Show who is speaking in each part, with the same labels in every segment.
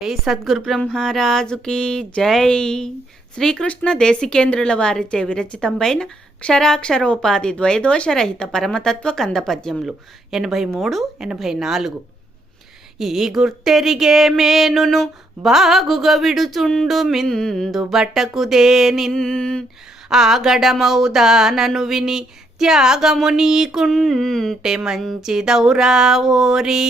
Speaker 1: జై సద్గురు బ్రహ్మరాజుకి జై. శ్రీకృష్ణ దేశికేంద్రుల వారిచే విరచితంపైన క్షరాక్షరోపాధి ద్వైదోషరహిత పరమతత్వ కందపద్యములు ఎనభై మూడు ఎనభై నాలుగు ఈ గుర్తెరిగే మేనును బాగుగా విడుచుండు మిందు బట్టకుదేనిన్ ఆగడమౌదానను విని త్యాగము నీకుంటే మంచిదౌరా ఓరీ.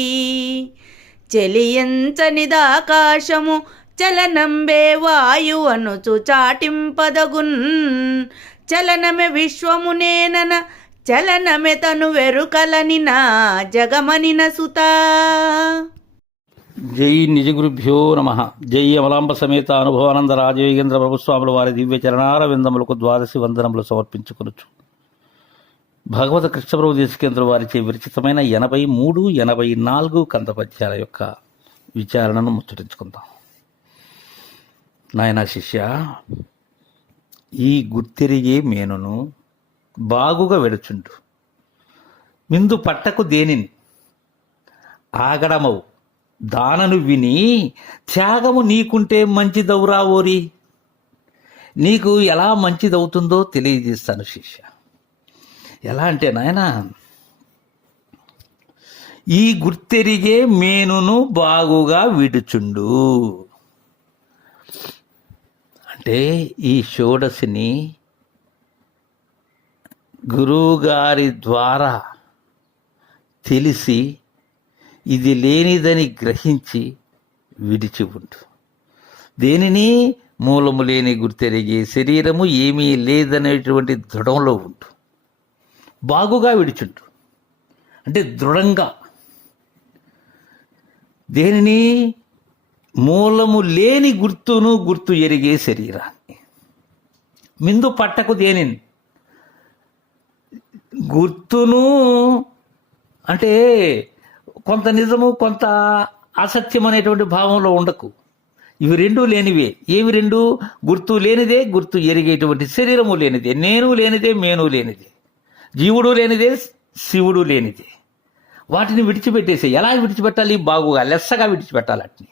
Speaker 1: చెలియంచనిదాకాశము చలనంబే వాయు అనుచు చాటింపదగున్. చలనమే విశ్వమునేనన చలనమే తను వెరుకలని నా జగమనిన సుతా
Speaker 2: జై నిజగురుభ్యో నమ. జై అమలాంబ సమేత అనుభవానంద రాజయోగేంద్ర ప్రభుస్వాముల వారి దివ్య చరణార విందములకు ద్వాదశి వందనములు సమర్పించుకొనొచ్చు భగవత కృష్ణప్రభు దేశకేంద్ర వారిచే విరచితమైన ఎనభై మూడు ఎనభై నాలుగు కందపద్యాల యొక్క విచారణను ముచ్చటించుకుందాం. నాయన శిష్య ఈ గుర్తెరిగే మేనును బాగుగా వెడుచుండు. మిందు పట్టకు దేనిని? ఆగడమవు. దానను విని త్యాగము నీకుంటే మంచిదవురా ఓరి. నీకు ఎలా మంచిదవుతుందో తెలియజేస్తాను శిష్య. ఎలా అంటే నాయన ఈ గుర్తెరిగే మేనును బాగుగా విడుచుండు. అంటే ఈ షోడశిని గురువుగారి ద్వారా తెలిసి ఇది లేనిదని గ్రహించి విడిచి ఉండు. దేనిని మూలము లేని గుర్తెరిగే శరీరము ఏమీ లేదనేటువంటి దృఢంలో ఉండు. బాగుగా విడిచుంటు. అంటే దృఢంగా. దేనిని? మూలము లేని గుర్తును గుర్తు ఎరిగే శరీరాన్ని. మిందు పట్టకు దేనిని? గుర్తును అంటే కొంత నిజము కొంత అసత్యం అనేటువంటి భావంలో ఉండకు. ఇవి రెండు లేనివే. ఏవి రెండు? గుర్తు లేనిదే గుర్తు ఎరిగేటువంటి శరీరము లేనిదే నేను లేనిదే మేను లేనిదే. జీవుడు లేనిదే శివుడు లేనిదే. వాటిని విడిచిపెట్టేసే ఎలా విడిచిపెట్టాలి? బాగుగా లెస్సగా విడిచిపెట్టాలి వాటిని.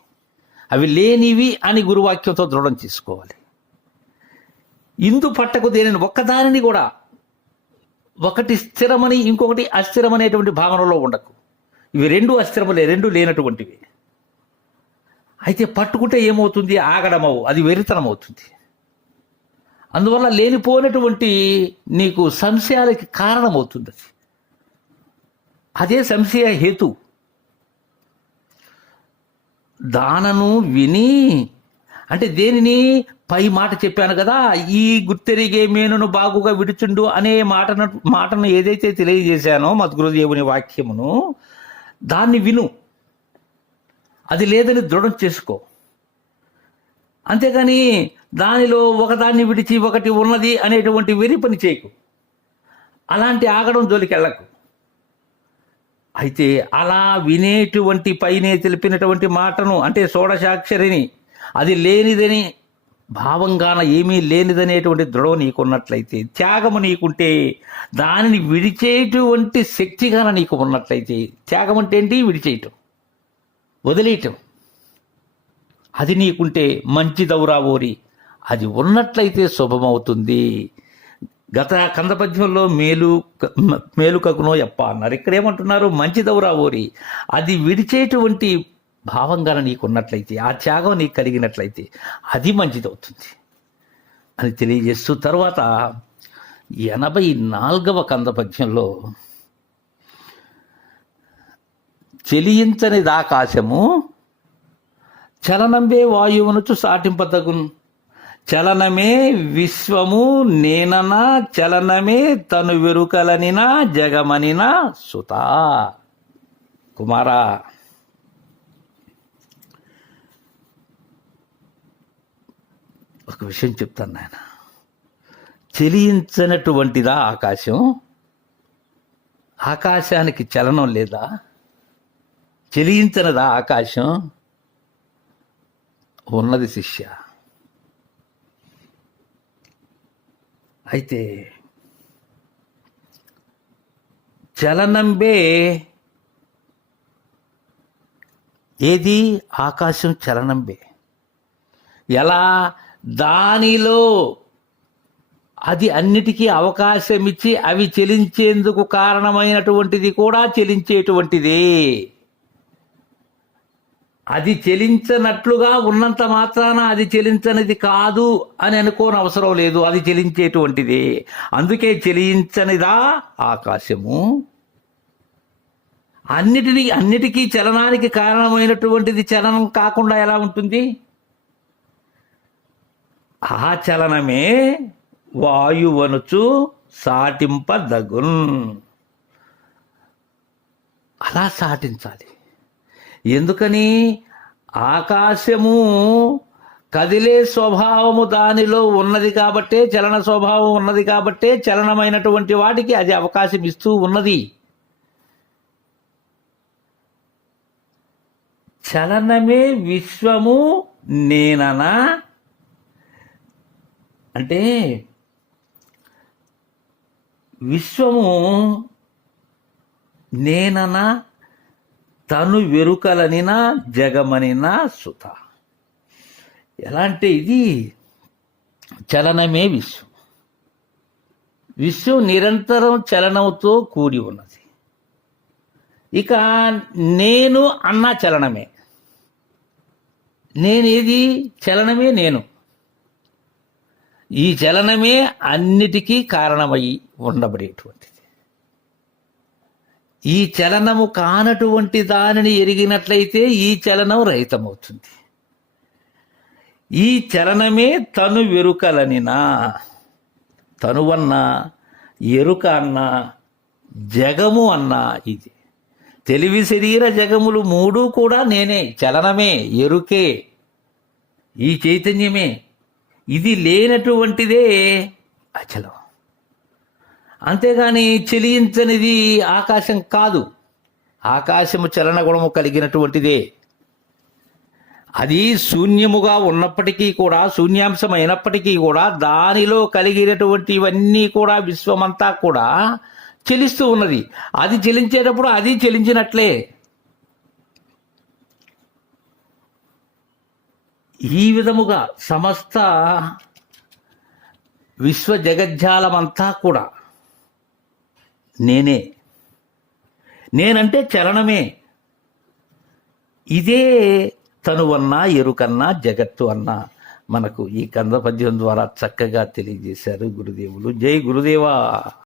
Speaker 2: అవి లేనివి అని గురువాక్యంతో దృఢం చేసుకోవాలి. ఇందు పట్టకు దేనిని? ఒక్కదానిని కూడా. ఒకటి స్థిరమని ఇంకొకటి అస్థిరమనేటువంటి భావనలో ఉండకు. ఇవి రెండు అస్థిరములే రెండు లేనటువంటివి. అయితే పట్టుకుంటే ఏమవుతుంది? ఆగడమవు. అది వెరితనం అవుతుంది అందువల్ల లేనిపోయినటువంటి నీకు సంశయాలకి కారణమవుతుంది అదే. సంశయ హేతు. దానను విని అంటే దేనిని? పై మాట చెప్పాను కదా ఈ గుర్తెరిగే మేనును బాగుగా విడుచుండు అనే మాటను మాటను ఏదైతే తెలియజేశానో మద్గురుదేవుని వాక్యమును దాన్ని విను. అది లేదని దృఢం చేసుకో. అంతేగాని దానిలో ఒకదాన్ని విడిచి ఒకటి ఉన్నది అనేటువంటి వెరి పని చేయకు. అలాంటి ఆగడం జోలికెళ్ళకు. అయితే అలా వినేటువంటి పైనే తెలిపినటువంటి మాటను అంటే షోడశాక్షరిని అది లేనిదని భావంగాన ఏమీ లేనిదనేటువంటి దృఢం నీకున్నట్లయితే త్యాగము నీకుంటే దానిని విడిచేటువంటి శక్తిగాన నీకు ఉన్నట్లయితే త్యాగం అంటే ఏంటి? విడిచేయటం. వదిలేయటం. అది నీకుంటే మంచిదవురా ఓరి. అది ఉన్నట్లయితే శుభమవుతుంది. గత కందపద్యంలో మేలు మేలుకకునో ఎప్ప అన్నారు. ఇక్కడ ఏమంటున్నారు మంచిదవురా ఓరి. అది విడిచేటువంటి భావంగా నీకు ఉన్నట్లయితే ఆ త్యాగం నీకు కలిగినట్లయితే అది మంచిదవుతుంది. అని తెలియజేస్తూ తర్వాత ఎనభై నాలుగవ కందపద్యంలో చెలియించనిదాకాశము చలనంబే వాయువునుచు సాటింపతగును చలనమే విశ్వము నేననా చలనమే తను వెరుకలనినా జగమనినా సుత. కుమారా. ఒక విషయం చెప్తాను నాయన. చెలించనటువంటిదా ఆకాశం? ఆకాశానికి చలనం లేదా? చెలించనదా ఆకాశం? ఉన్నది శిష్య. అయితే చలనంబే ఏది? ఆకాశం చలనంబే. ఎలా? దానిలో అది అన్నిటికీ అవకాశం ఇచ్చి అవి చెలించేందుకు కారణమైనటువంటిది కూడా చెలించేటువంటిదే. అది చెలించనట్లుగా ఉన్నంత మాత్రాన అది చెలించనిది కాదు అని అనుకోని అవసరం లేదు. అది చెలించేటువంటిది. అందుకే చెలించనిదా ఆకాశము. అన్నిటినీ అన్నిటికీ చలనానికి కారణమైనటువంటిది చలనం కాకుండా ఎలా ఉంటుంది? ఆ చలనమే వాయువనుచు సాటింపదగున్. అలా సాటించాలి. ఎందుకని? ఆకాశము కదిలే స్వభావము దానిలో ఉన్నది కాబట్టే చలన స్వభావం ఉన్నది కాబట్టే చలనమైనటువంటి వాటికి అది అవకాశం ఇస్తూ ఉన్నది. చలనమే విశ్వము నేననా? అంటే విశ్వము నేననా? తను వెరుకలనినా జగమనినా సుత. ఎలా అంటే ఇది? చలనమే విశ్వం. విశ్వం నిరంతరం చలనంతో కూడి ఉన్నది. ఇక నేను అన్న చలనమే. నేనేది? చలనమే నేను. ఈ చలనమే అన్నిటికీ కారణమై ఉండబడేటువంటిది. ఈ చలనము కానటువంటి దానిని ఎరిగినట్లయితే ఈ చలనం రహితమవుతుంది. ఈ చలనమే తను వెరుకలనినా తనువన్నా ఎరుక అన్నా జగము అన్నా ఇది. తెలివి శరీర జగములు మూడు కూడా నేనే చలనమే ఎరుకే ఈ చైతన్యమే. ఇది లేనటువంటిదే అచలం. అంతేగాని చెలించనిది ఆకాశం కాదు. ఆకాశము చలన గుణము కలిగినటువంటిదే. అది శూన్యముగా ఉన్నప్పటికీ కూడా శూన్యాంశం అయినప్పటికీ కూడా దానిలో కలిగినటువంటివన్నీ కూడా విశ్వమంతా కూడా చెలిస్తూ ఉన్నది. అది చెలించేటప్పుడు అది చెలించినట్లే. ఈ విధముగా సమస్త విశ్వ జగజ్జాలమంతా కూడా నేనే. నేనంటే చలనమే ఇదే తనువన్నా ఎరుకన్నా జగత్తు అన్నా. మనకు ఈ కంద పద్యం ద్వారా చక్కగా తెలియజేశారు గురుదేవులు. జై గురుదేవా.